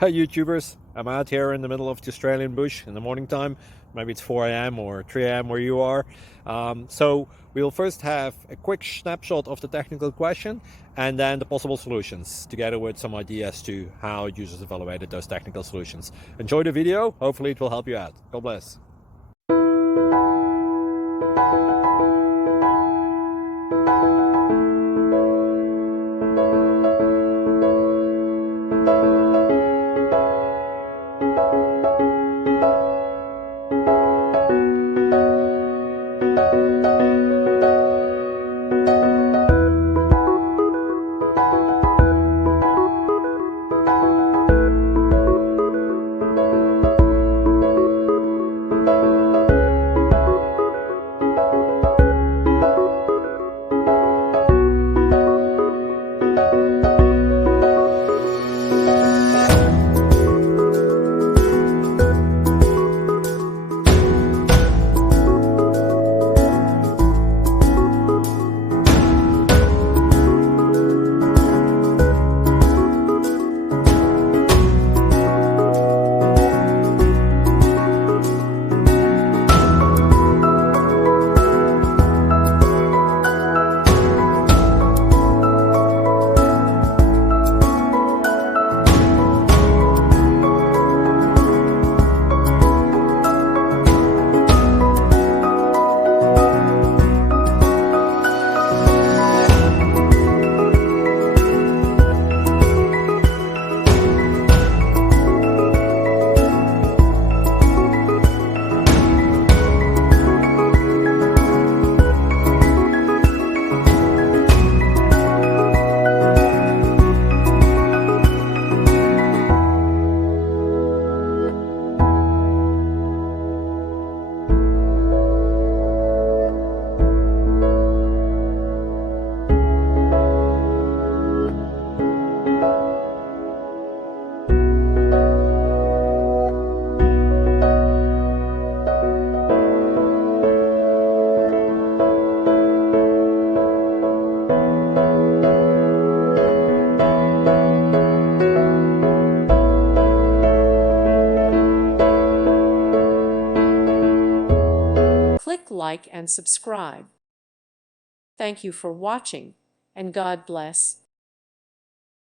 Hi YouTubers, I'm out here in the middle of the Australian bush in the morning time. Maybe it's 4 a.m. or 3 a.m. where you are. So we'll first have a quick snapshot of the technical question and then the possible solutions, together with some ideas to how users evaluated those technical solutions. Enjoy the video, hopefully it will help you out. God bless. Click like and subscribe. Thank you for watching, and God bless.